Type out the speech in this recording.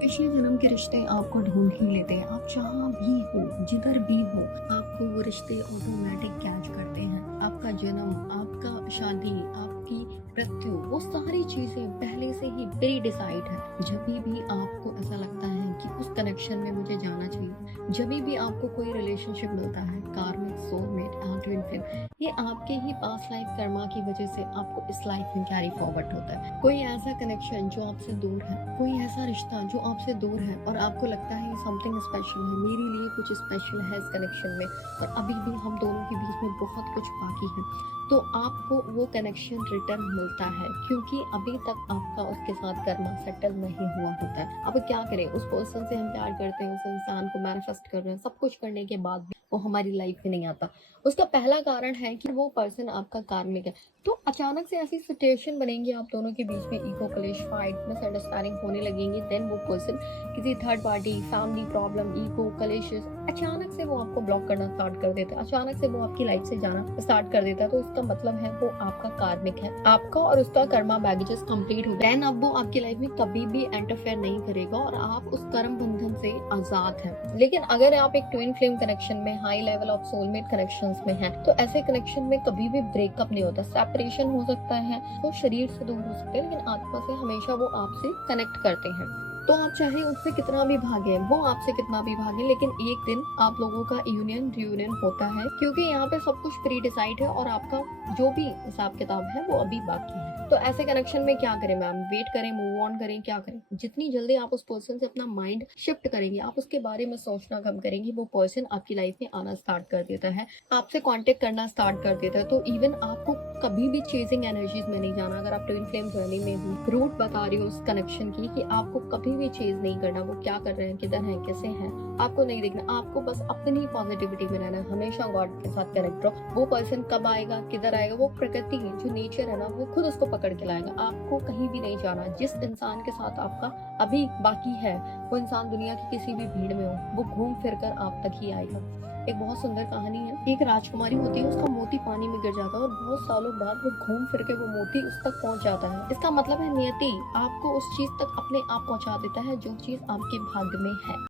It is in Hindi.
पिछले जन्म के रिश्ते आपको ढूंढ ही लेते हैं। आप जहाँ भी हो, जिधर भी हो, आपको वो रिश्ते ऑटोमेटिक कैच करते हैं। आपका जन्म, आपका शादी, आपकी मृत्यु, वो सारी चीजें पहले से ही प्री डिसाइड है। जब भी आपको ऐसा लगता है कि उस कनेक्शन में मुझे जाना चाहिए, जब भी आपको कोई रिलेशनशिप मिलता है, कार्मिक, सोलमेट, ट्विन फ्लेम, ये आपके ही पास्ट लाइफ कर्मा की वजह से आपको इस लाइफ में कैरी फॉरवर्ड होता है। कोई ऐसा कनेक्शन जो आपसे दूर है, कोई ऐसा रिश्ता जो आपसे दूर है और आपको लगता है ये समथिंग स्पेशल है, मेरे लिए कुछ स्पेशल है इस कनेक्शन में, और अभी भी हम दोनों के बीच में बहुत कुछ बाकी है, तो आपको वो कनेक्शन रिटर्न मिलता है, क्योंकि अभी तक आपका उसके साथ कर्मा सेटल नहीं हुआ होता है। अब क्या करें, उस पर्सन से हम प्यार करते हैं, उस इंसान को मैनिफेस्ट कर रहे हैं, सब कुछ करने के बाद भी वो हमारी लाइफ में नहीं आता। उसका पहला कारण है कि वो पर्सन आपका कार्मिक है। तो अचानक से ऐसी सिचुएशन बनेंगी आप दोनों के बीच में, ईगो क्लैश, फाइट, मिसअंडरस्टैंडिंग होने लगेंगी। देन वो पर्सन किसी third party, family problem, ego clashes, अचानक से वो आपको ब्लॉक करना स्टार्ट कर देता है, अचानक से वो आपकी लाइफ से जाना स्टार्ट कर देता है। तो इसका मतलब है वो आपका कार्मिक है, आपका और उसका कर्मा बैगेजेस कंप्लीट हो गए। देन अब वो आपकी लाइफ में कभी भी इंटरफेयर नहीं करेगा और आप उस कर्म बंधन से आजाद हैं। लेकिन अगर आप एक ट्विन फ्लेम कनेक्शन में, high level of soulmate connections में हैं, तो ऐसे कनेक्शन में कभी भी ब्रेकअप नहीं होता। सेपरेशन हो सकता है, वो शरीर से दूर हो सकते हैं, लेकिन आत्मा से हमेशा वो आपसे कनेक्ट करते हैं। तो आप चाहे उससे कितना भी भागे, वो आपसे कितना भी भागे, लेकिन एक दिन आप लोगों का यूनियन रियूनियन होता है, क्योंकि यहाँ पे सब कुछ प्री डिसाइड है और आपका जो भी हिसाब किताब है वो अभी बाकी है। तो ऐसे कनेक्शन में क्या करें मैम? वेट करें, मूव ऑन करें, क्या करें? जितनी जल्दी आप उस पर्सन से अपना माइंड शिफ्ट करेंगे, आप उसके बारे में सोचना कम करेंगे, वो पर्सन आपकी लाइफ में आना स्टार्ट कर देता है, आपसे कांटेक्ट करना स्टार्ट कर देता है। तो इवन आपको कभी भी चेजिंग एनर्जीज में नहीं जाना। अगर आप ट्विन फ्लेम जर्नी में भी रूट बता रही हो उस कनेक्शन की, कि आपको कभी भी चेज नहीं करना, वो क्या कर रहे हैं, किधर हैं, कैसे हैं, आपको नहीं देखना। आपको बस अपनी पॉजिटिविटी में रहना है, हमेशा गॉड के साथ कनेक्ट रहो। वो पर्सन कब आएगा, किधर आएगा, वो प्रकृति जो नेचर है ना, वो खुद उसको पकड़ के लाएगा। आपको कहीं भी नहीं जाना। जिस इंसान के साथ आपका अभी बाकी है, वो इंसान दुनिया की किसी भी भीड़ में हो, वो घूम फिर कर आप तक ही आएगा। एक बहुत सुंदर कहानी है। एक राजकुमारी होती है, उसका मोती पानी में गिर जाता है और बहुत सालों बाद वो घूम फिर के वो मोती उस तक पहुंच जाता है। इसका मतलब है नियति आपको उस चीज तक अपने आप पहुंचा देता है जो चीज आपके भाग्य में है।